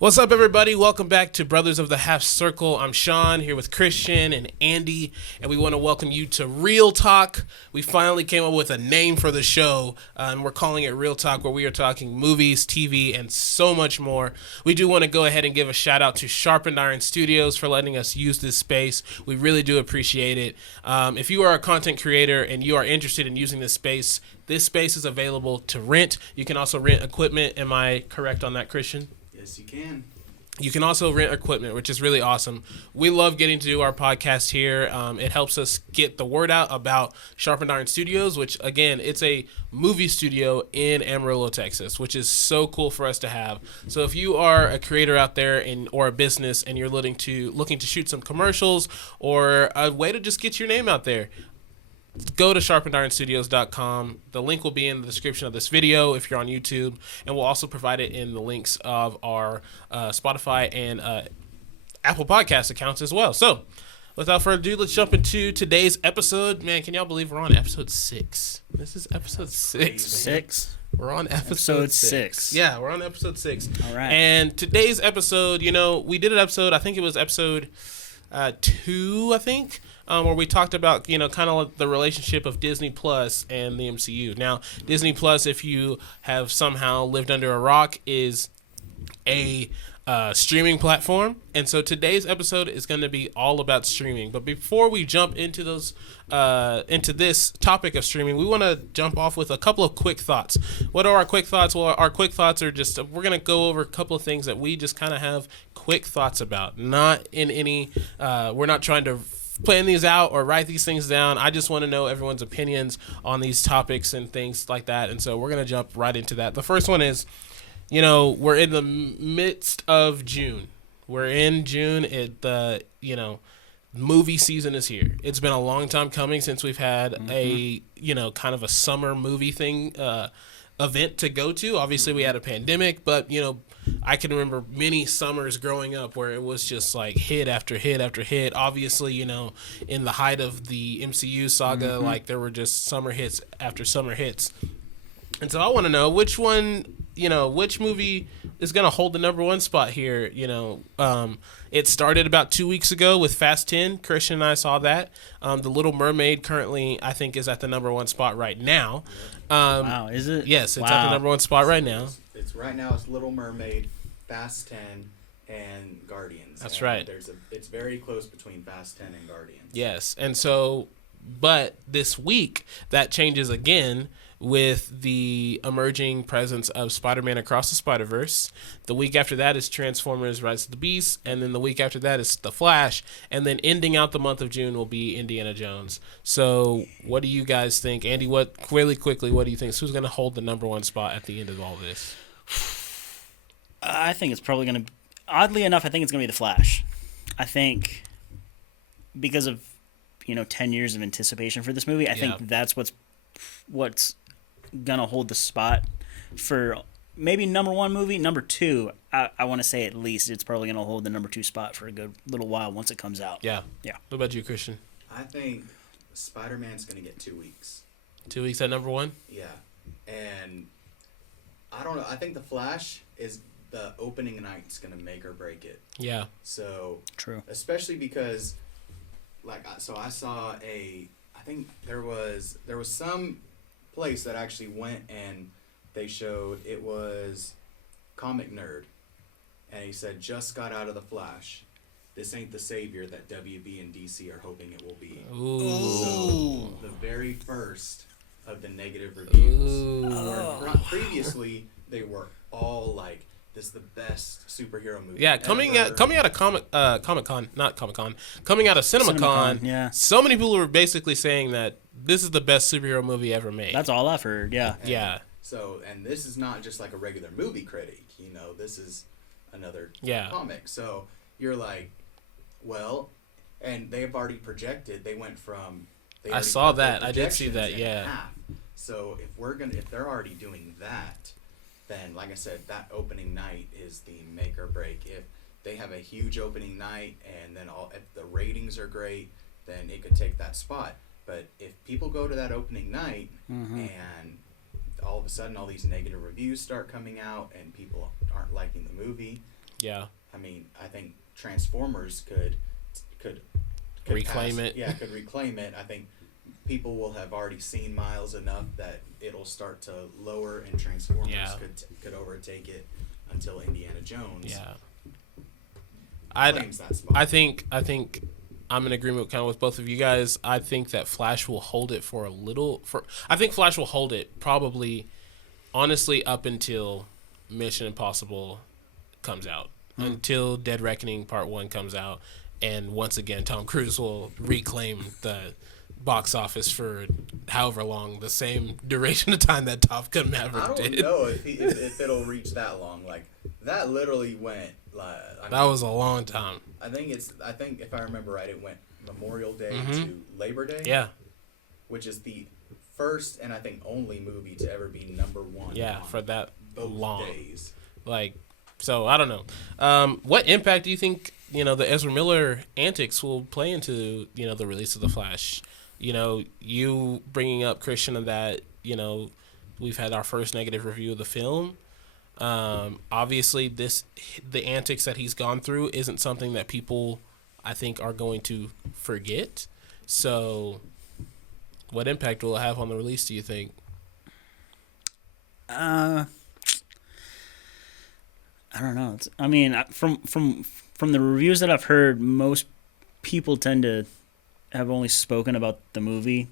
What's up, everybody? Welcome back to Brothers of the Half Circle. I'm Sean, here with Christian and Andy, and we want to welcome you to Real Talk. We finally came up with a name for the show, and we're calling it Real Talk, where we are talking movies, TV, and so much more. We do want to go ahead and give a shout out to Sharpened Studios for letting us use this space. We really do appreciate it. If you are a content creator and you are interested in using this space is available to rent. You can also rent equipment. Am I correct on that, Christian? Yes, you can. You can also rent equipment, which is really awesome. We love getting to do our podcast here. It helps us get the word out about Sharpened Iron Studios, which, again, it's a movie studio in Amarillo, Texas, which is so cool for us to have. So if you are a creator out there or a business and you're looking to shoot some commercials or a way to just get your name out there, go to sharpenedironsstudios.com. The link will be in the description of this video if you're on YouTube, and we'll also provide it in the links of our Spotify and Apple Podcast accounts as well. So, without further ado, let's jump into today's episode. Man, can y'all believe we're on episode 6? This is episode 6. 6? We're on episode 6. Yeah, we're on episode 6. All right. And today's episode, we did an episode, I think it was episode 2, I think, where we talked about, kind of the relationship of Disney Plus and the MCU. Now, Disney Plus, if you have somehow lived under a rock, is a streaming platform. And so today's episode is going to be all about streaming. But before we jump into into this topic of streaming, we want to jump off with a couple of quick thoughts. What are our quick thoughts? Well, our quick thoughts are just, we're going to go over a couple of things that we just kind of have quick thoughts about. Not in any, we're not trying to plan these out or write these things down. I just want to know everyone's opinions on these topics and things like that. And so we're going to jump right into that. The first one is, we're in the midst of June. We're in June. Movie season is here. It's been a long time coming since we've had a, kind of a summer movie thing, event to go to. Obviously, we had a pandemic, but, I can remember many summers growing up where it was just like hit after hit after hit. Obviously, in the height of the MCU saga, like there were just summer hits after summer hits. And so I want to know which movie is going to hold the number one spot here. It started about 2 weeks ago with Fast 10. Christian and I saw that. The Little Mermaid currently, I think, is at the number one spot right now. Wow, is it? Yes, it's at the number one spot right now. It's right now. It's Little Mermaid, Fast 10, and Guardians. That's right. It's very close between Fast 10 and Guardians. Yes, and so, but this week that changes again with the emerging presence of Spider-Man Across the Spider-Verse. The week after that is Transformers Rise of the Beast, and then the week after that is The Flash, and then ending out the month of June will be Indiana Jones. So what do you guys think? Andy, really quickly, what do you think? Who's going to hold the number one spot at the end of all this? I think it's probably going to, oddly enough, I think it's going to be The Flash. I think because of, 10 years of anticipation for this movie, I think that's what's going to hold the spot for maybe number one movie. Number two, I want to say at least it's probably going to hold the number 2 spot for a good little while once it comes out. Yeah. What about you, Christian? I think Spider-Man's going to get 2 weeks. 2 weeks at number 1? Yeah. And I don't know. I think The Flash is the opening night's going to make or break it. Yeah. So true. Especially because, I saw I think there was some place that actually went and they showed it was Comic Nerd, and he said just got out of The Flash. This ain't the savior that WB and DC are hoping it will be. Ooh. So the very first of the negative reviews. Previously they were all like, this is the best superhero movie. Yeah, coming out of CinemaCon. Yeah. So many people were basically saying that this is the best superhero movie ever made. That's all I've heard. Yeah. Yeah. So, and this is not just like a regular movie critic. This is another comic. So you're like, well, and they've already projected. They went from. I saw that. I did see that. Yeah. Half. So if they're already doing that, then like I said, that opening night is the make or break. If they have a huge opening night and then if the ratings are great, then it could take that spot. But if people go to that opening night and all of a sudden all these negative reviews start coming out and people aren't liking the movie, yeah, I mean, I think Transformers could reclaim it. Yeah, could reclaim it. I think people will have already seen Miles enough that it'll start to lower, and Transformers could overtake it until Indiana Jones. Yeah, claims that spot. I think I'm in agreement kind of with both of you guys. I think that Flash will hold it for a little. I think Flash will hold it probably, honestly, up until Mission Impossible comes out, until Dead Reckoning Part 1 comes out, and once again Tom Cruise will reclaim the box office for however long, the same duration of time that Top Gun Maverick did. I don't know if it'll reach that long. Like, that literally went that was a long time. I think if I remember right, it went Memorial Day to Labor Day. Yeah. Which is the first and I think only movie to ever be number one. Yeah, for that both long. days. Like, so I don't know. What impact do you think the Ezra Miller antics will play into the release of the Flash? You bringing up, Christian, of that we've had our first negative review of the film. Obviously, the antics that he's gone through isn't something that people, I think, are going to forget. So, what impact will it have on the release, do you think? I don't know. I mean, from the reviews that I've heard, most people tend to have only spoken about the movie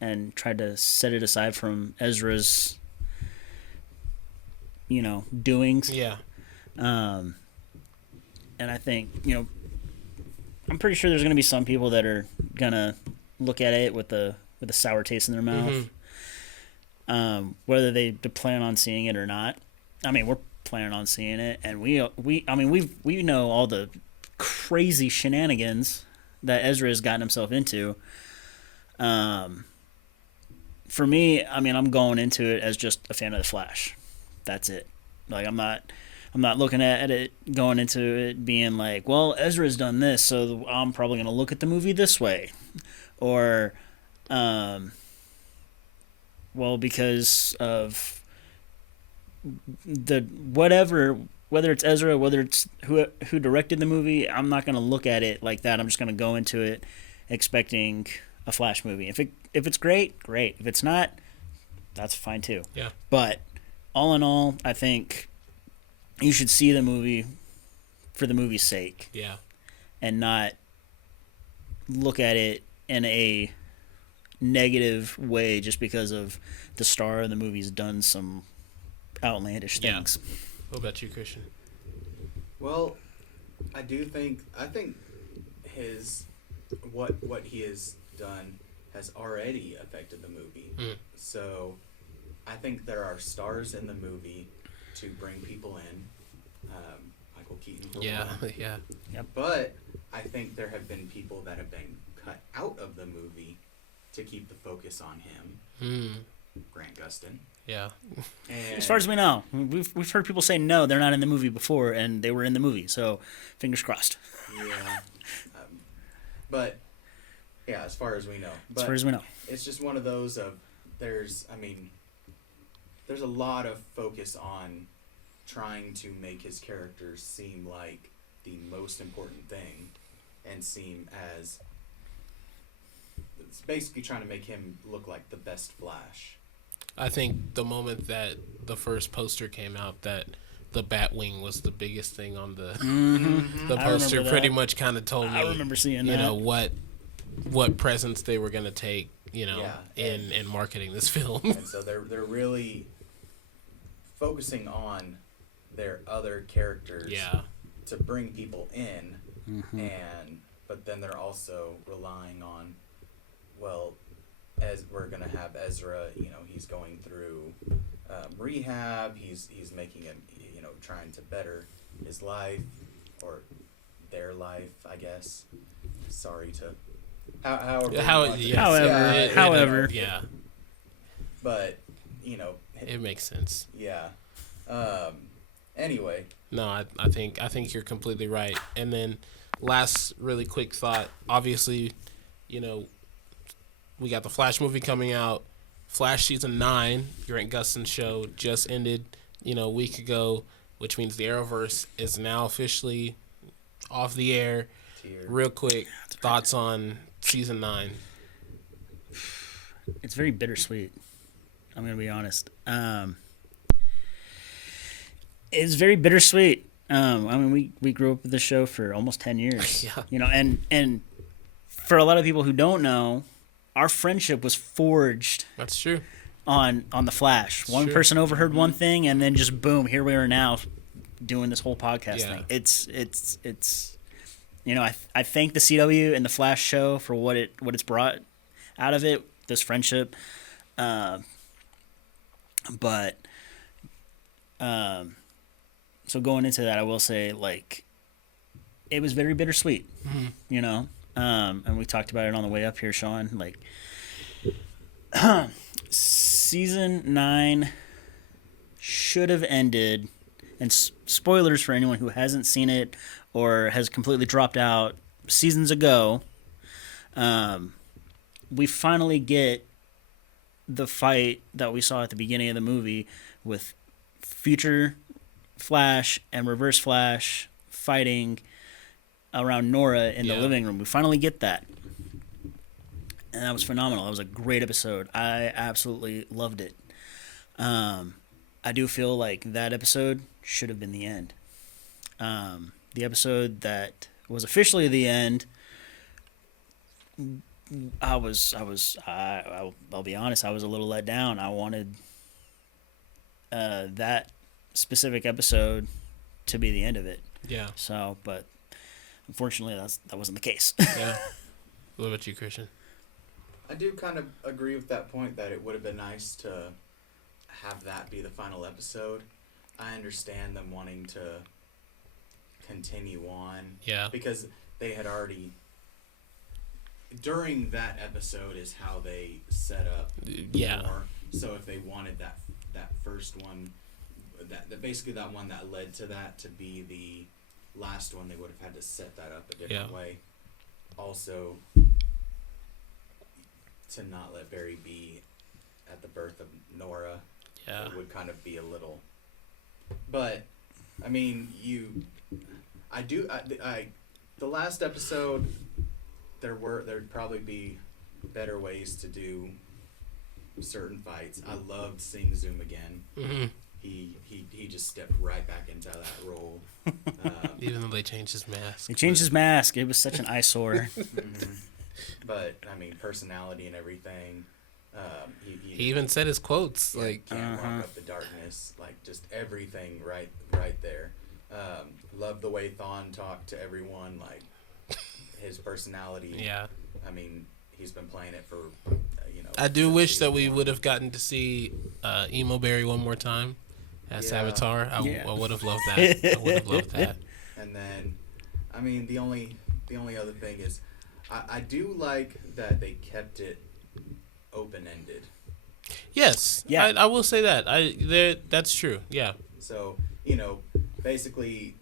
and tried to set it aside from Ezra's doings. Yeah. And I think, I'm pretty sure there's going to be some people that are going to look at it with a sour taste in their mouth. Whether they plan on seeing it or not. I mean, we're planning on seeing it, and we know all the crazy shenanigans that Ezra has gotten himself into. For me, I mean, I'm going into it as just a fan of the Flash. That's it. Like, I'm not looking at it going into it being like, well, Ezra's done this, so I'm probably going to look at the movie this way. Or, well, because of the whatever, whether it's Ezra, whether it's who directed the movie, I'm not going to look at it like that. I'm just going to go into it expecting a Flash movie. If it's great, great. If it's not, that's fine too. Yeah. But all in all, I think you should see the movie for the movie's sake. Yeah. And not look at it in a negative way just because of the star of the movie's done some outlandish things. Yeah. What about you, Christian? Well, I think his what he has done has already affected the movie. So I think there are stars in the movie to bring people in. Michael Keaton. Yeah. Yep. But I think there have been people that have been cut out of the movie to keep the focus on him. Grant Gustin. Yeah. And As far as we know, we've heard people say no, they're not in the movie before, and they were in the movie. So, fingers crossed. yeah. But yeah, as far as we know. But As far as we know. it's just one of those of there's a lot of focus on trying to make his characters seem like the most important thing and seem as it's basically trying to make him look like the best Flash. I think the moment that the first poster came out, that the Batwing was the biggest thing on the poster, pretty much kind of told me. I remember seeing that. What presence they were going to take, Yeah. in marketing this film. And so they're really focusing on their other characters Yeah. to bring people in, but then they're also relying on, well, as we're gonna have Ezra, he's going through rehab. He's making it, trying to better his life or their life, I guess. Sorry to however. Yeah. But It makes sense. Yeah. Anyway. No, I think you're completely right. And then last really quick thought, obviously, you know, we got the Flash movie coming out. Flash season 9, Grant Gustin's show, just ended, a week ago, which means the Arrowverse is now officially off the air. Real quick, thoughts on season 9? It's very bittersweet. I'm going to be honest. It's very bittersweet. I mean, we grew up with the show for almost 10 years. Yeah. And for a lot of people who don't know, our friendship was forged. That's true. On the Flash. One person overheard one thing, and then just boom, here we are now doing this whole podcast thing. It's I thank the CW and the Flash show for what it's brought out of it, this friendship. So going into that, I will say, like, it was very bittersweet, and we talked about it on the way up here, Sean. Like, season 9 should have ended, and spoilers for anyone who hasn't seen it or has completely dropped out, seasons ago, we finally get the fight that we saw at the beginning of the movie with future Flash and Reverse Flash fighting around Nora in the living room. We finally get that. And that was phenomenal. That was a great episode. I absolutely loved it. I do feel like that episode should have been the end. The episode that was officially the end, I'll be honest, I was a little let down. I wanted that specific episode to be the end of it. Yeah. So, but unfortunately, that wasn't the case. Yeah. What about you, Christian? I do kind of agree with that point that it would have been nice to have that be the final episode. I understand them wanting to continue on. Yeah. Because they had already... During that episode is how they set up more. So if they wanted that first one, that basically that one that led to that to be the last one, they would have had to set that up a different way. Also, to not let Barry be at the birth of Nora, it would kind of be a little. But I mean, the last episode, there'd probably be better ways to do certain fights. I loved seeing Zoom again. Mm-hmm. He just stepped right back into that role. Even though they changed his mask. He changed his mask. It was such an eyesore. Mm-hmm. But I mean, personality and everything. He even said his quotes like "Can't walk up the darkness," like just everything right there. Love the way Thawne talked to everyone, like his personality. Yeah. I mean, he's been playing it for I do wish that we would have gotten to see Emo Berry one more time as Avatar. I would have loved that. I would have loved that. And then, I mean, the only other thing is, I do like that they kept it open-ended. Yes. Yeah. I will say that. That's true. Yeah. So, basically,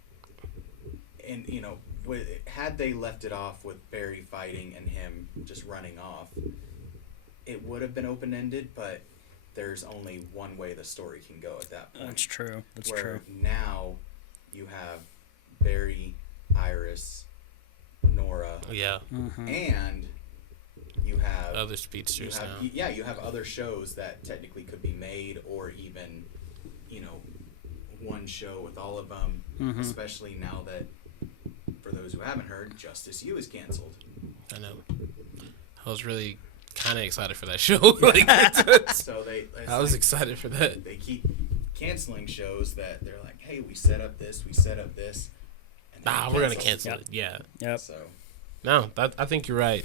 had they left it off with Barry fighting and him just running off, it would have been open-ended, but there's only one way the story can go at that point. That's true. That's where true. Now you have Barry, Iris, Nora, and you have other speedsters now. Yeah, you have other shows that technically could be made, or even, one show with all of them. Especially now that, for those who haven't heard, Justice U is canceled. I know. I was really kind of excited for that show. So I was excited for that. They keep canceling shows that they're like, hey, we set up this. And we're gonna cancel it. Yeah. Yep. So. No, I think you're right.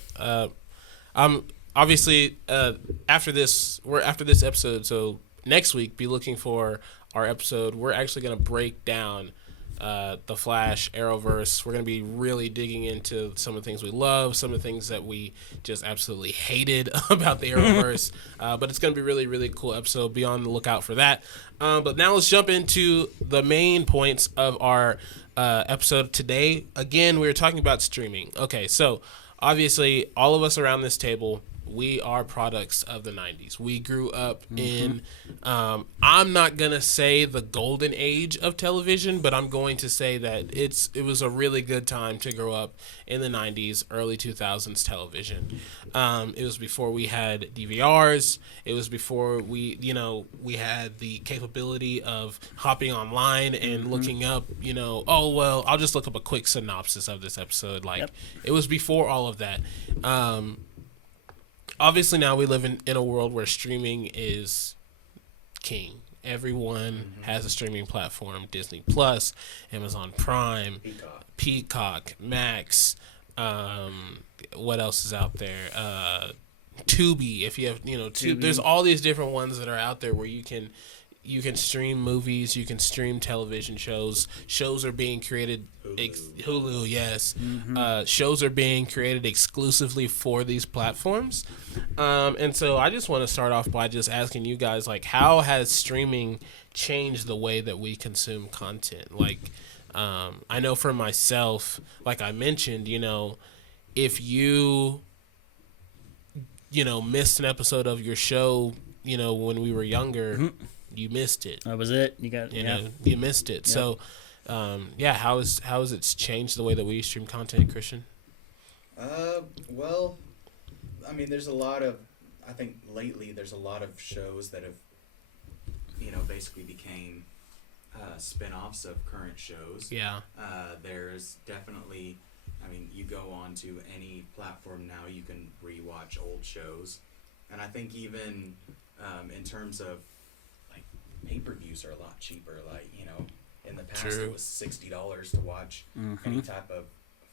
Obviously after this episode. So next week, be looking for our episode. We're actually gonna break down The Flash, Arrowverse. We're going to be really digging into some of the things we love, some of the things that we just absolutely hated about the Arrowverse. But it's going to be really, really cool episode. Be on the lookout for that. But now let's jump into the main points of our episode today. Again, we were talking about streaming. Okay, so obviously all of us around this table, we are products of the 90s. We grew up in, I'm not going to say the golden age of television, but I'm going to say that it was a really good time to grow up in the 90s, early 2000s television. It was before we had DVRs. It was before we had the capability of hopping online and looking up, oh, well, I'll just look up a quick synopsis of this episode. It was before all of that. Obviously, now we live in a world where streaming is king. Everyone has a streaming platform. Disney Plus, Amazon Prime, Peacock, Max. What else is out there? Tubi. If you have, Tubi. There's all these different ones that are out there where you can stream movies, you can stream television shows. Shows are being created. Hulu, yes. Shows are being created exclusively for these platforms. And so I just want to start off by just asking you guys, how has streaming changed the way that we consume content? I know for myself, like I mentioned, if you missed an episode of your show, when we were younger, you missed it. That was it. You missed it. Yep. So, how has it changed the way that we stream content, Christian? Well, I mean, I think lately there's a lot of shows that have, basically became spin-offs of current shows. Yeah. There's definitely, you go on to any platform now, you can rewatch old shows. And I think even in terms of, pay-per-views are a lot cheaper. In the past it was $60 to watch any type of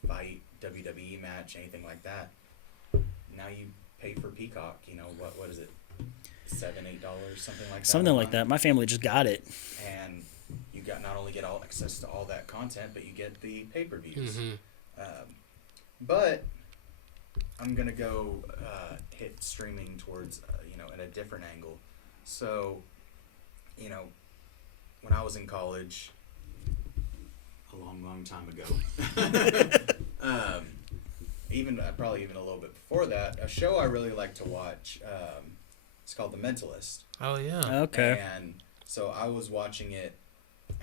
fight, WWE match, anything like that. Now you pay for Peacock, what is it, $7-8, something like that. Something like that. My family just got it. And you not only get all access to all that content, but you get the pay-per-views. But I'm gonna go hit streaming towards at a different angle. So, when I was in college, a long time ago, probably even a little bit before that, a show I really like to watch, it's called The Mentalist. Oh, yeah. Okay. And so I was watching it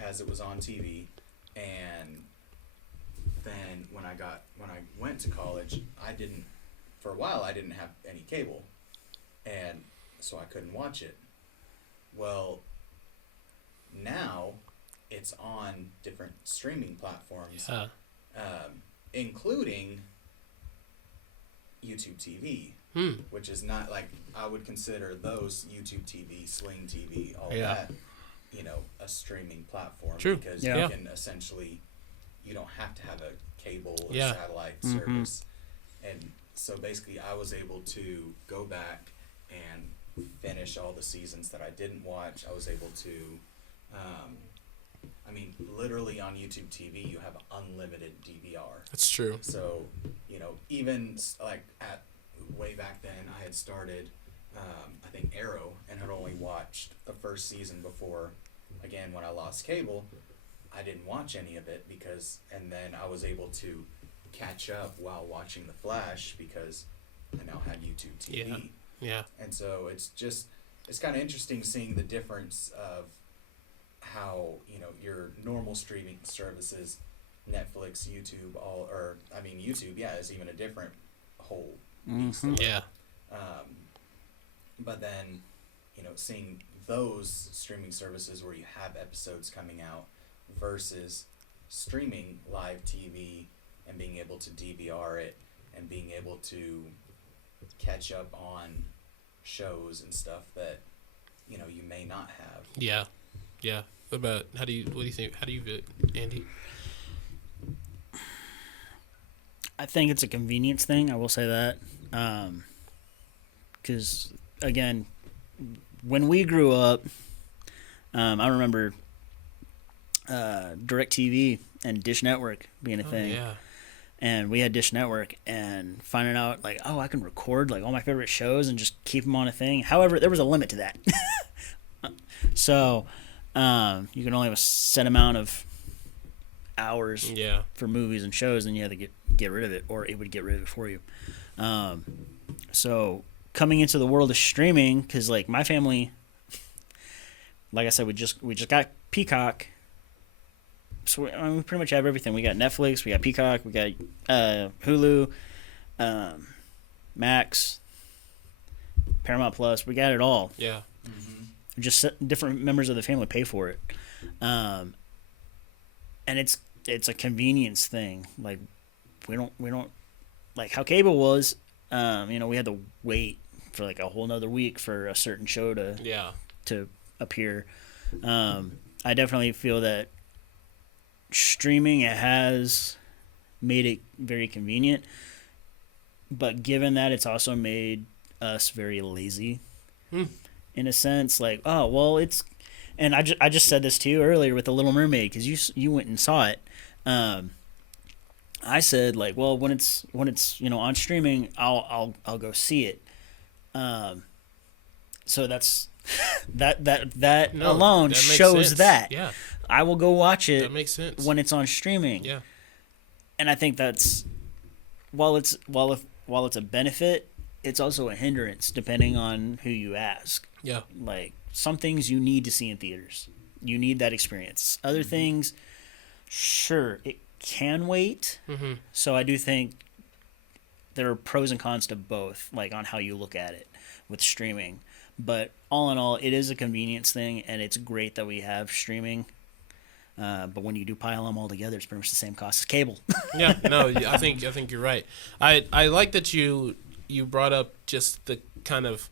as it was on TV, and then when I went to college, for a while I didn't have any cable, and so I couldn't watch it. Well, now it's on different streaming platforms, including YouTube TV, which is not I would consider those YouTube TV, Sling TV, all that, a streaming platform. True. Because you can essentially, you don't have to have a cable or satellite service. And so basically I was able to go back and finish all the seasons that I didn't watch. I was able to, literally on YouTube TV, you have unlimited DVR. That's true. So, even way back then, I had started, I think Arrow, and had only watched the first season before, again, when I lost cable, I didn't watch any of it and then I was able to catch up while watching The Flash because I now had YouTube TV. Yeah. And so it's kind of interesting seeing the difference of how, your normal streaming services, Netflix, YouTube, YouTube, is even a different whole beast. Yeah. But then, seeing those streaming services where you have episodes coming out versus streaming live TV and being able to DVR it and being able to catch up on shows and stuff that you may not have. Yeah. What do you think? How do you view it, Andy? I think it's a convenience thing. I will say that. Because, again, when we grew up, I remember DirecTV and Dish Network being a Oh, thing. yeah. And we had Dish Network, and finding out like, oh, I can record like all my favorite shows and just keep them on a thing. However, there was a limit to that. So you can only have a set amount of hours Yeah. for movies and shows, and you had to get rid of it, or it would get rid of it for you. So coming into the world of streaming, because like my family, like I said, we just got Peacock. So we pretty much have everything. We got Netflix, we got Peacock, we got Hulu, Max, Paramount Plus. We got it all. Yeah. Just different members of the family pay for it, and it's a convenience thing. Like we don't like how cable was. We had to wait for like a whole nother week for a certain show to appear. I definitely feel that streaming has made it very convenient, but given that it's also made us very lazy in a sense. Like, oh well, it's, and I just said this to you earlier with The Little Mermaid, because you went and saw it. I said like, well, when it's on streaming, I'll go see it. So that's that alone that makes shows sense. that. Yeah. I will go watch it. That makes sense. When it's on streaming. Yeah. And I think that's, while it's a benefit, it's also a hindrance depending on who you ask. Yeah. Like some things you need to see in theaters. You need that experience. Other things, sure, it can wait. Mm-hmm. So I do think there are pros and cons to both, like on how you look at it with streaming. But all in all, it is a convenience thing, and it's great that we have streaming. But when you do pile them all together, it's pretty much the same cost as cable. Yeah, no, I think you're right. I like that you brought up just the kind of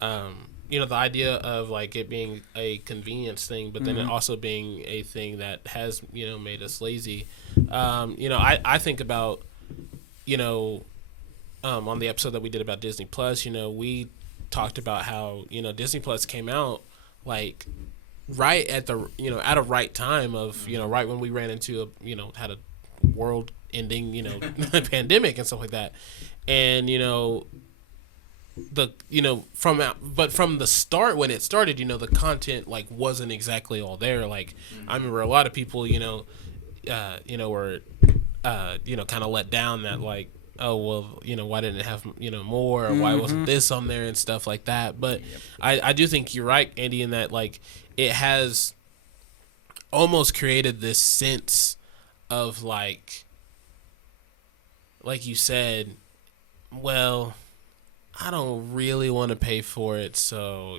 the idea of like it being a convenience thing, but then it also being a thing that has made us lazy. I think about on the episode that we did about Disney Plus, we talked about how Disney Plus came out like right at the at a right time of right when we ran into had a world ending pandemic and stuff like that, and from the start when it started, the content like wasn't exactly all there. Like I remember a lot of people were kind of let down that like, oh well, why didn't it have more, or why wasn't this on there and stuff like that. But I do think you're right, Andy, in that like it has almost created this sense of like you said, well, I don't really want to pay for it, so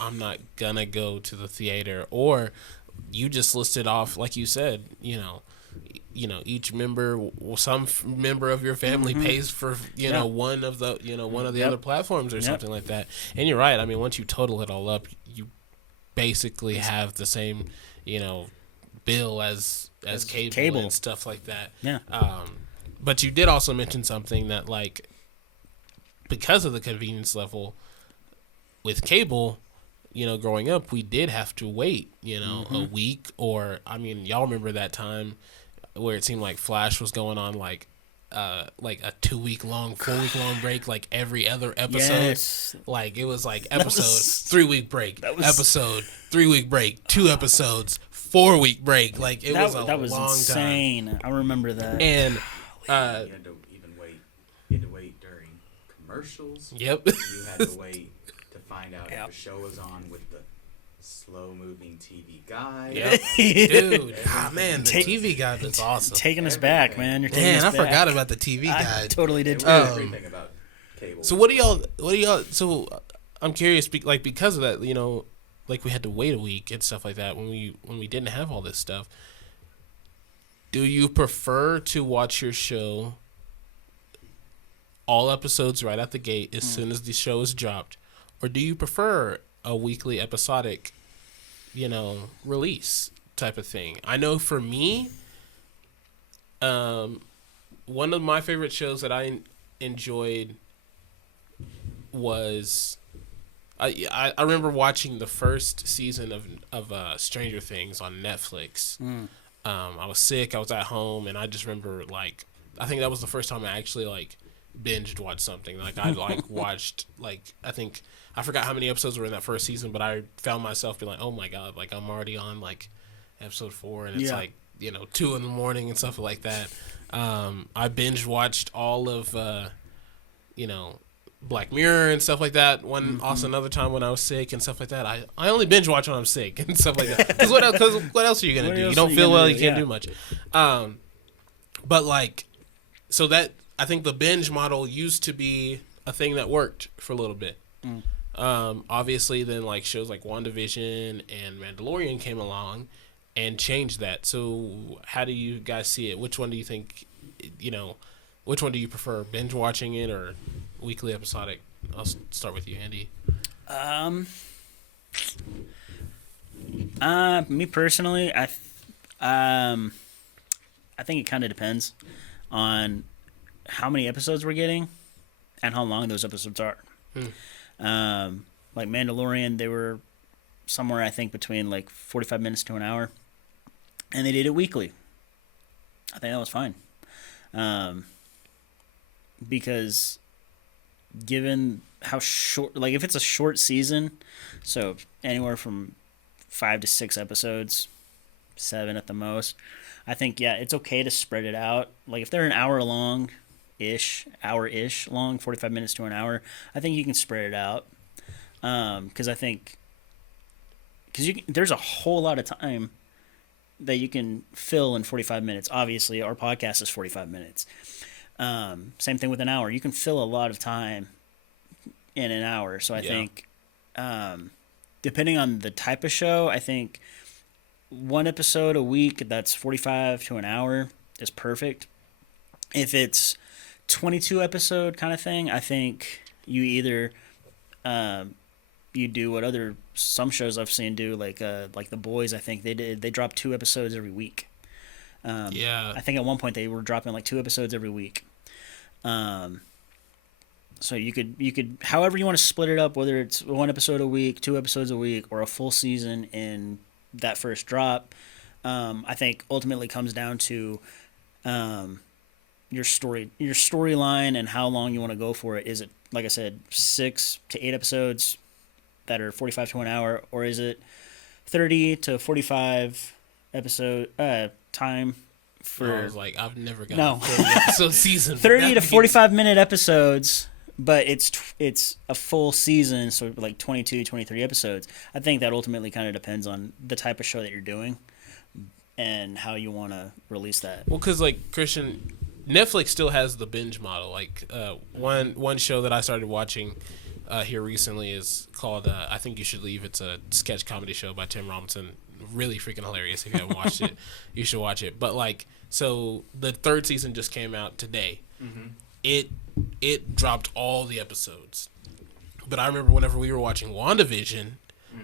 I'm not gonna go to the theater. Or you just listed off, like you said, each member, some member of your family pays for one of the one of the other platforms or something like that. And you're right. I mean, once you total it all up, you basically have the same bill as cable and stuff like that. Yeah. But you did also mention something that like, because of the convenience level with cable, growing up, we did have to wait a week, or I mean, y'all remember that time where it seemed like Flash was going on like a 4 week long break, like every other episode. Yes. Like it was like episode 3 week break, episode 3 week break, 2 episodes, 4 week break. Like it was a that was long insane. time. I remember that. And You had to even wait. You had to wait during commercials. Yep. You had to wait to find out if the show was on with the slow-moving TV guide. Yep. Dude, man, the TV guide was awesome. Taking us back, man. You're taking Man, us I back. forgot about the TV I guide. totally did It too. was everything about cable. So what do y'all? So I'm curious, like because of that, like we had to wait a week and stuff like that when we didn't have all this stuff. Do you prefer to watch your show all episodes right out the gate as soon as the show is dropped, or do you prefer a weekly episodic, release type of thing? I know for me, one of my favorite shows that I enjoyed was I remember watching the first season of Stranger Things on Netflix. I was sick. I was at home, and I just remember like I think that was the first time I actually like binged watched something. Like I like watched like I forgot how many episodes were in that first season, but I found myself being like, oh my god, like I'm already on like episode 4, and it's like 2 in the morning and stuff like that. I binge watched all of Black Mirror and stuff like that. Also another time when I was sick and stuff like that. I only binge watch when I'm sick and stuff like that. Because what else are you gonna do? You don't feel well, you can't do much. But like, so that I think the binge model used to be a thing that worked for a little bit. Obviously, then like shows like WandaVision and Mandalorian came along and changed that. So how do you guys see it? Which one do you think? Which one do you prefer? Binge watching it or weekly episodic? I'll start with you, Andy. Me personally, I think it kind of depends on how many episodes we're getting and how long those episodes are. Like Mandalorian, they were somewhere I think between like 45 minutes to an hour, and they did it weekly. I think that was fine. Because given how short, like if it's a short season, so anywhere from 5 to 6 episodes, 7 at the most, I think, it's okay to spread it out. Like if they're an hour-ish long, 45 minutes to an hour, I think you can spread it out. Because there's a whole lot of time that you can fill in 45 minutes. Obviously, our podcast is 45 minutes. Same thing with an hour. You can fill a lot of time in an hour. So I think, depending on the type of show, I think one episode a week that's 45 to an hour is perfect. If it's 22 episode kind of thing, I think you either you do what some shows I've seen do, like The Boys. I think they drop 2 episodes every week. I think at one point they were dropping like 2 episodes every week. So you could however you want to split it up, whether it's 1 episode a week, 2 episodes a week, or a full season in that first drop. I think ultimately comes down to your storyline and how long you want to go for it. Is it, like I said, 6 to 8 episodes that are 45 to an hour, or is it 30 to 45 episode time for? I was like, I've never gotten a 30 episode season. 30 to 45 minute episodes, but it's a full season, so like 22, 23 episodes. I think that ultimately kind of depends on the type of show that you're doing and how you want to release that. Well, because like Christian, Netflix still has the binge model. Like one show that I started watching here recently is called I Think You Should Leave. It's a sketch comedy show by Tim Robinson. Really freaking hilarious. If you haven't watched it, you should watch it. But like, so the 3rd season just came out today. It dropped all the episodes. But I remember whenever we were watching WandaVision,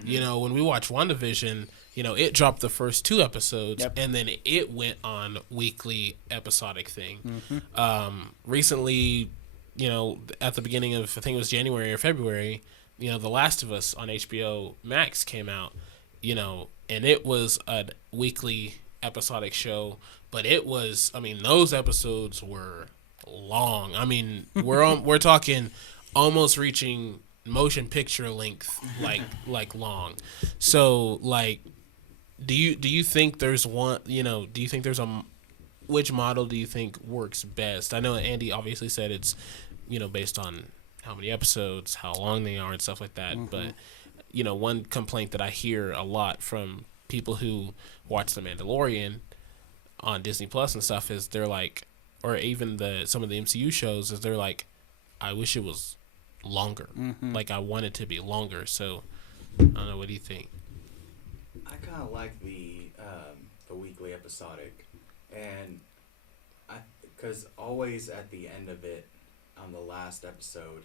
when we watched WandaVision, it dropped the first 2 episodes, and then it went on weekly episodic thing. Recently, at the beginning of, I think it was January or February, The Last of Us on HBO Max came out, and it was a weekly episodic show, but it was, those episodes were long. We're talking almost reaching motion picture length, like long. So like, do you think there's one, do you think there's which model do you think works best? I know Andy obviously said it's, based on how many episodes, how long they are and stuff like that. But, one complaint that I hear a lot from people who watch The Mandalorian on Disney Plus and stuff is they're like, or even some of the MCU shows, is they're like, I wish it was longer. Like I want it to be longer. So I don't know. What do you think? I kind of like the weekly episodic, and because always at the end of it, on the last episode,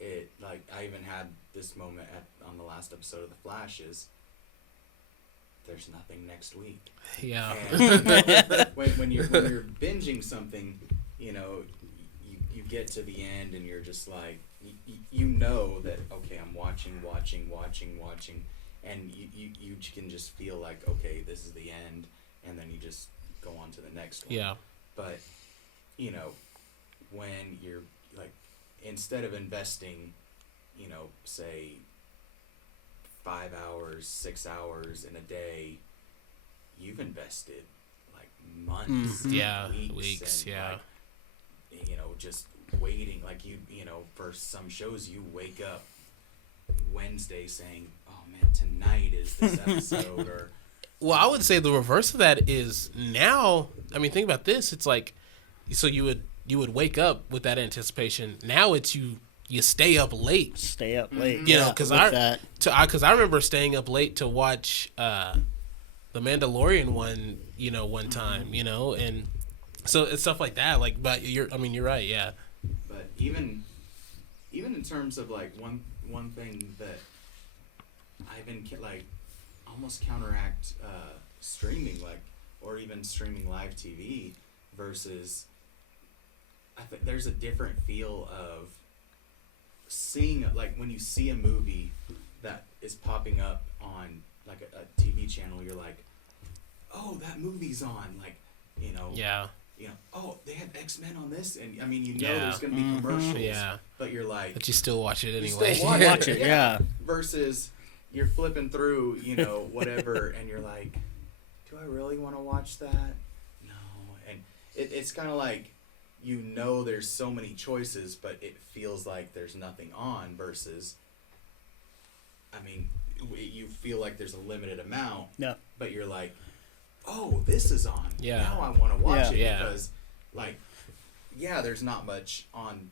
it like I even had this moment on the last episode of The Flash is there's nothing next week. Yeah. And when you're binging something, you get to the end and you're just like, you know that, okay, I'm watching, and you can just feel like, okay, this is the end, and then you just go on to the next one. Yeah. But, you know, when you're, like, instead of investing, you know, say 5 hours, 6 hours in a day, you've invested, like, months, Yeah, weeks, and, yeah. like, you know, just waiting, like, you know, for some shows you wake up Wednesday saying, oh man, tonight is this episode, or Well, I would say the reverse of that is now. I mean, think about this. It's like, so you would wake up with that anticipation. Now it's you stay up late. Stay up late. You know, Yeah, because with I remember staying up late to watch the Mandalorian one. You know, one time. You know, and so it's stuff like that. Like, but you're right. Yeah. but even in terms of, like, one thing that I've been like almost counteract streaming, like, or even streaming live TV versus, I think there's a different feel of seeing, like, when you see a movie that is popping up on, like, a TV channel, you're like, oh, that movie's on, like, you know, Yeah. you know, oh, they have X-Men on this, and I mean, you know, Yeah. there's gonna be commercials, Yeah. but you're like, But you still watch it you anyway. still watch, Watch it, yeah. Versus you're flipping through, you know, whatever, and you're like, do I really want to watch that? No. And it's kind of like, you know, there's so many choices, but it feels like there's nothing on, versus, I mean, you feel like there's a limited amount, Yeah. but you're like, oh, this is on. Yeah. Now I want to watch it, Yeah. because, like, yeah, there's not much on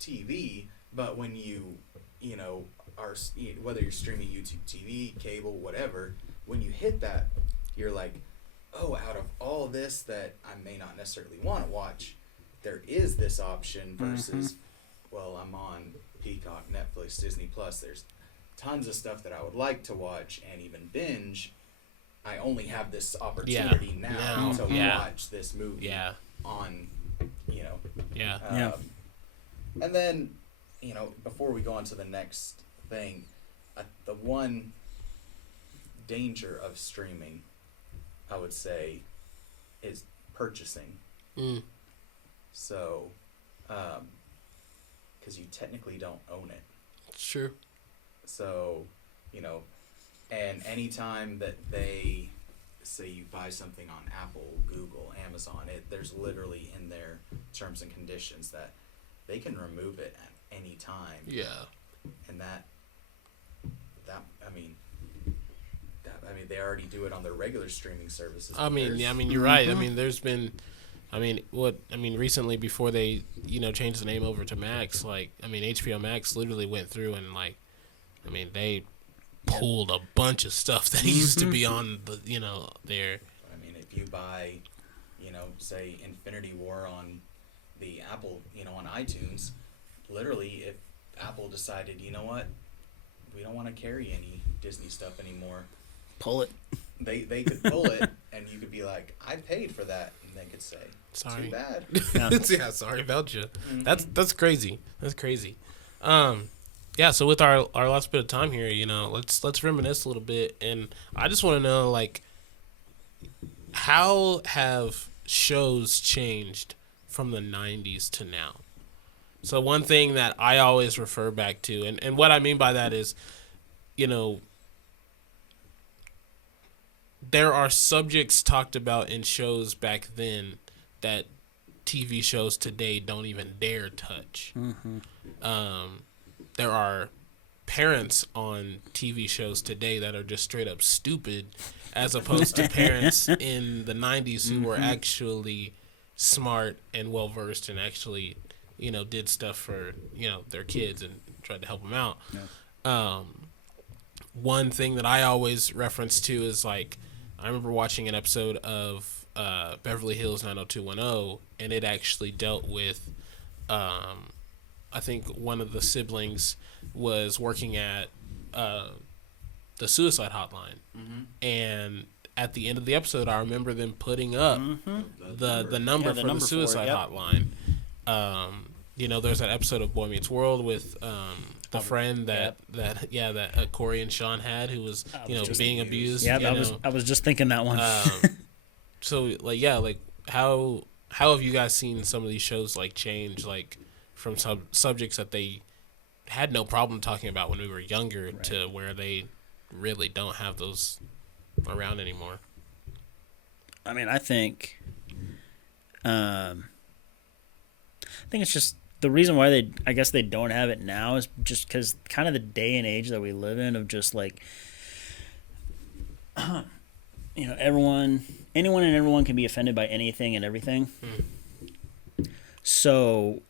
TV, but when you know, are, whether you're streaming YouTube TV, cable, whatever, when you hit that, you're like, oh, out of all this that I may not necessarily want to watch, there is this option, versus, well, I'm on Peacock, Netflix, Disney Plus, there's tons of stuff that I would like to watch and even binge. I only have this opportunity now to watch this movie Yeah. on, you know. Yeah. And then, you know, before we go on to the next thing, the one danger of streaming, I would say, is purchasing. Mm. So, because you technically don't own it. Sure. So, you know, and anytime that they say you buy something on Apple, Google, Amazon, there's literally in their terms and conditions that they can remove it at any time. Yeah. And that I mean they already do it on their regular streaming services. I mean, you're right. I mean, there's been, recently before they, you know, changed the name over to Max, like, I mean, HBO Max literally went through and, like, I mean, they pulled a bunch of stuff that used to be on the, you know, there. I mean, if you buy, you know, say Infinity War on the Apple, you know, on iTunes, literally, if Apple decided, you know what, we don't want to carry any Disney stuff anymore, Pull it. they could pull it, and you could be like, I paid for that, and they could say, Sorry. too bad. Yeah, sorry about you. That's crazy. That's crazy. Yeah, so with our last bit of time here, you know, let's reminisce a little bit, and I just want to know, like, how have shows changed from the 90s to now? So one thing that I always refer back to, and what I mean by that is, you know, there are subjects talked about in shows back then that TV shows today don't even dare touch. There are parents on TV shows today that are just straight up stupid, as opposed to parents in the 90s who were actually smart and well versed and actually, you know, did stuff for, you know, their kids and tried to help them out. One thing that I always reference to is, like, I remember watching an episode of Beverly Hills 90210, and it actually dealt with, I think one of the siblings was working at the suicide hotline. And at the end of the episode, I remember them putting up the number for the suicide hotline. there's that episode of Boy Meets World with the friend that Corey and Sean had, who was being abused. Yeah, I was just thinking that one. So like how have you guys seen some of these shows like change, like from subjects that they had no problem talking about when we were younger to where they really don't have those around anymore? I mean, I think it's just the reason why I guess they don't have it now is just because kind of the day and age that we live in of just like, anyone and everyone can be offended by anything and everything. So,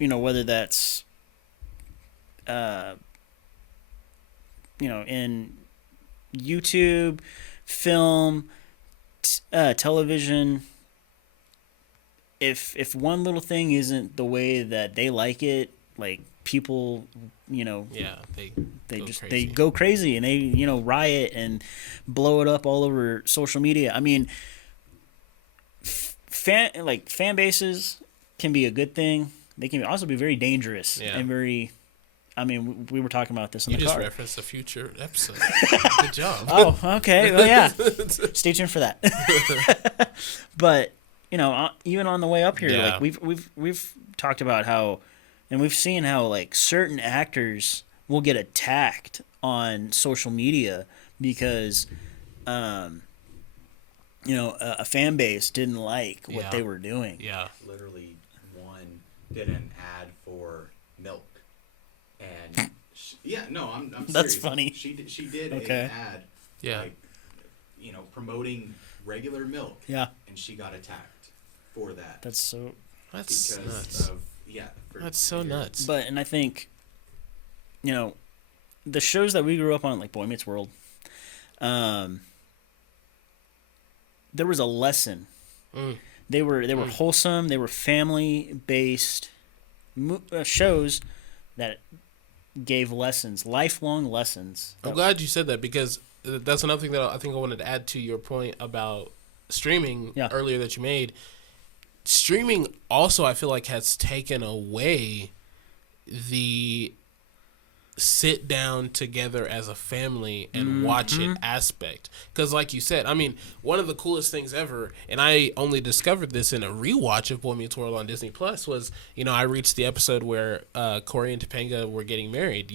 whether that's, in YouTube, film, television, if one little thing isn't the way that they like it, like people, they go crazy and they riot and blow it up all over social media. I mean, fan bases can be a good thing. They can also be very dangerous and very. I mean, we were talking about this in the car. You just referenced a future episode. Good job. Oh, okay. Well, yeah. Stay tuned for that. But even on the way up here, like we've talked about how, and we've seen how like certain actors will get attacked on social media because, a fan base didn't like what they were doing. Yeah. Literally, one did an ad for milk. And I'm serious. That's funny. She did an ad, promoting regular milk. Yeah. And she got attacked for that. That's because nuts. That's so nuts. But and I think, the shows that we grew up on, like Boy Meets World, there was a lesson. They were wholesome. They were family based shows that gave lessons, lifelong lessons. I'm glad you said that because that's another thing that I think I wanted to add to your point about streaming earlier that you made. Streaming also, I feel like, has taken away the sit down together as a family and watch it aspect. Because like you said, I mean, one of the coolest things ever, and I only discovered this in a rewatch of Boy Meets World on Disney Plus, was, I reached the episode where Corey and Topanga were getting married,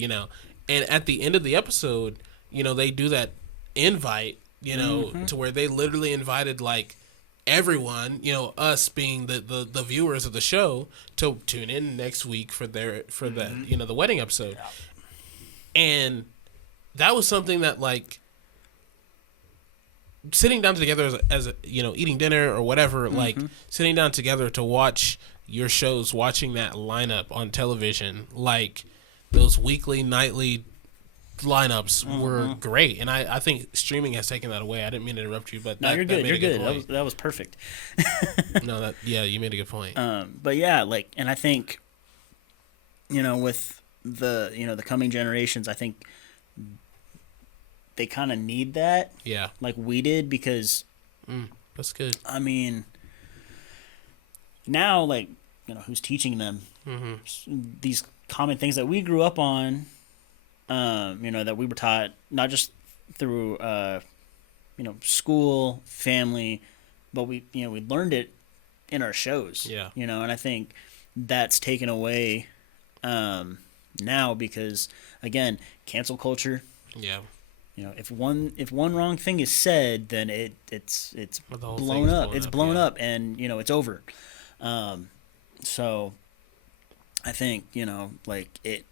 and at the end of the episode, they do that invite, to where they literally invited like everyone, us being the viewers of the show, to tune in next week for the wedding episode. Yeah. And that was something that, like, sitting down together as eating dinner or whatever, like sitting down together to watch your shows, watching that lineup on television, like those weekly, nightly lineups were great. And I think streaming has taken that away. I didn't mean to interrupt you, but you're good. You're good. That was perfect. No, you made a good point. But yeah, like, and I think, with the coming generations, I think they kind of need that. Yeah. Like we did, because that's good. I mean, now, like, who's teaching them these common things that we grew up on, that we were taught not just through school, family, but we learned it in our shows. Yeah. And I think that's taken away now because, again, cancel culture. Yeah. If one wrong thing is said, then it's blown up. It's blown up, and it's over. So I think like it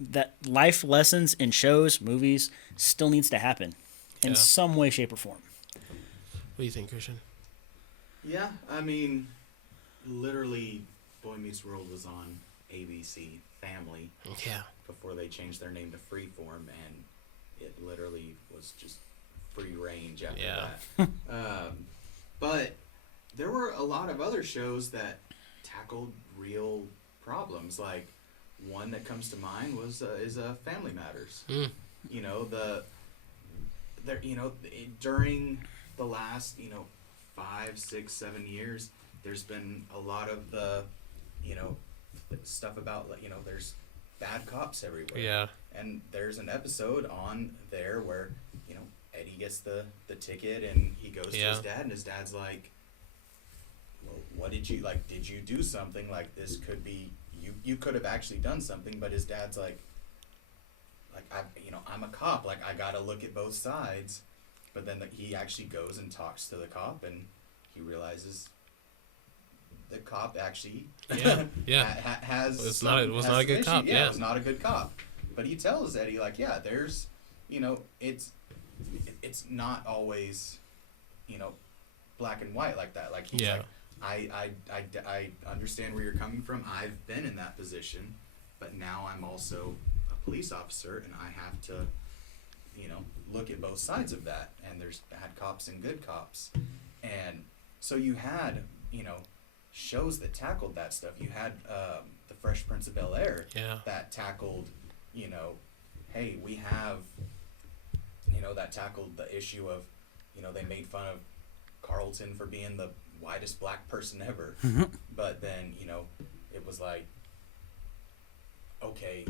that life lessons in shows, movies still needs to happen in some way, shape, or form. What do you think, Christian? Yeah, I mean, literally, Boy Meets World was on ABC Family. Yeah. Before they changed their name to Freeform, and it literally was just free range after that. But there were a lot of other shows that tackled real problems. Like, one that comes to mind was Family Matters. During the last 5, 6, 7 years, there's been a lot of the, stuff about, there's bad cops everywhere. Yeah. And there's an episode on there where, Eddie gets the ticket and he goes to his dad, and his dad's like, well, what did you do something? Like, this could be, you could have actually done something. But his dad's like I'm a cop, like, I gotta look at both sides. But then he actually goes and talks to the cop, and he realizes the cop actually has it was not a good cop. Yeah, it was not a good cop. But he tells Eddie, like, yeah, there's, it's not always, black and white like that. Like, he's like, I understand where you're coming from. I've been in that position, but now I'm also a police officer, and I have to, look at both sides of that. And there's bad cops and good cops. And so you had, shows that tackled that stuff. You had the Fresh Prince of Bel-Air that tackled, hey, we have, that tackled the issue of, they made fun of Carlton for being the whitest black person ever. But then, it was like, okay,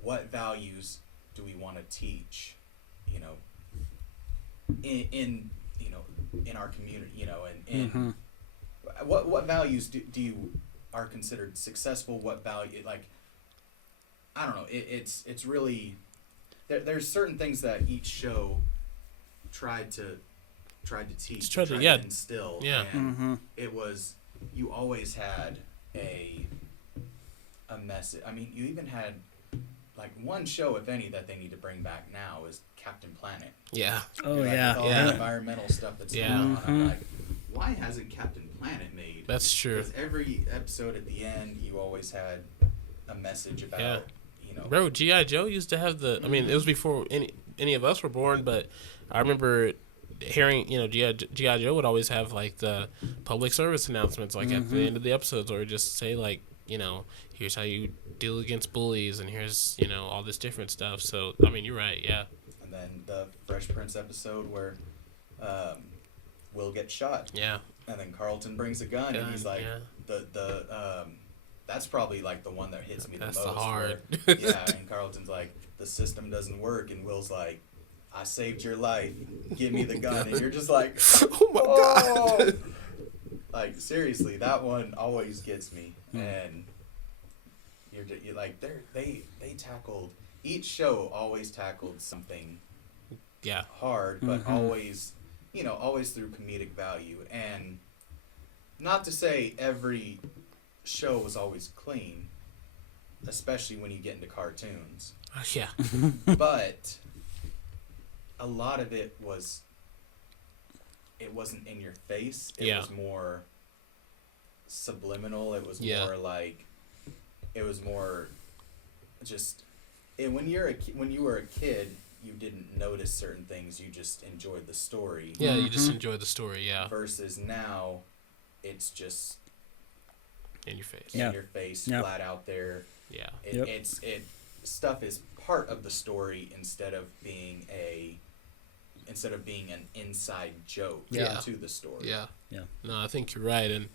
what values do we want to teach, in our community, and what values do you are considered successful? What value, like, I don't know. It's really there's certain things that each show tried to teach, tried to instill. Yeah. And it was, you always had a message. I mean, you even had, like, one show, if any, that they need to bring back now is Captain Planet. Yeah. Oh, like, yeah. with all the environmental stuff that's going on. I'm like, why hasn't Captain Planet made? That's true. Because every episode at the end, you always had a message about, Bro, G.I. Joe used to have the... I mean, it was before any of us were born, but I remember hearing, G.I. Joe would always have, like, the public service announcements, like, at the end of the episodes, or just say, like, here's how you deal against bullies, and here's, all this different stuff. So, I mean, you're right, yeah. And then the Fresh Prince episode where Will gets shot. Yeah. And then Carlton brings a gun and he's like, that's probably, like, the one that hits me the most. That's the hard. And Carlton's like, the system doesn't work, and Will's like, I saved your life, give me the gun. And you're just like, oh my God. Like, seriously, that one always gets me. And you're like, they tackled, each show always tackled something hard, but always, always through comedic value. And not to say every show was always clean, especially when you get into cartoons. Yeah. But a lot of it wasn't in your face. It was more subliminal. It was more like, it was more just, when you were a kid, you didn't notice certain things. You just enjoyed the story. Yeah, you just enjoyed the story, yeah. Versus now, it's just in your face. In your face, flat out there. Yeah. Stuff is part of the story instead of being an inside joke to the story. Yeah. No, I think you're right. And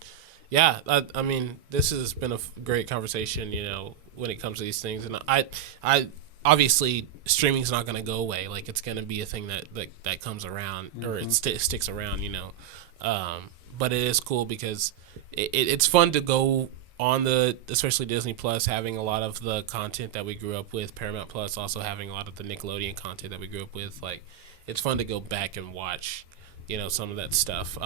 yeah, I mean, this has been a great conversation, when it comes to these things. And I obviously, streaming's not going to go away. Like, it's going to be a thing that comes around, or it sticks around, but it is cool because it's fun to go on especially Disney Plus, having a lot of the content that we grew up with, Paramount Plus also having a lot of the Nickelodeon content that we grew up with. Like, it's fun to go back and watch, some of that stuff.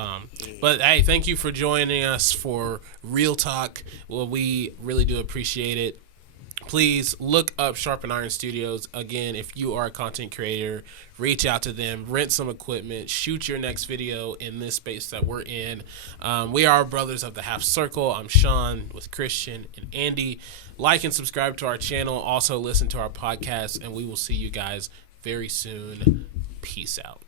But hey, thank you for joining us for Real Talk. Well, we really do appreciate it. Please look up Sharpened Iron Studios. Again, if you are a content creator, reach out to them, rent some equipment, shoot your next video in this space that we're in. We are brothers of the Half Circle. I'm Sean with Christian and Andy. Like and subscribe to our channel. Also listen to our podcast, and we will see you guys very soon. Peace out.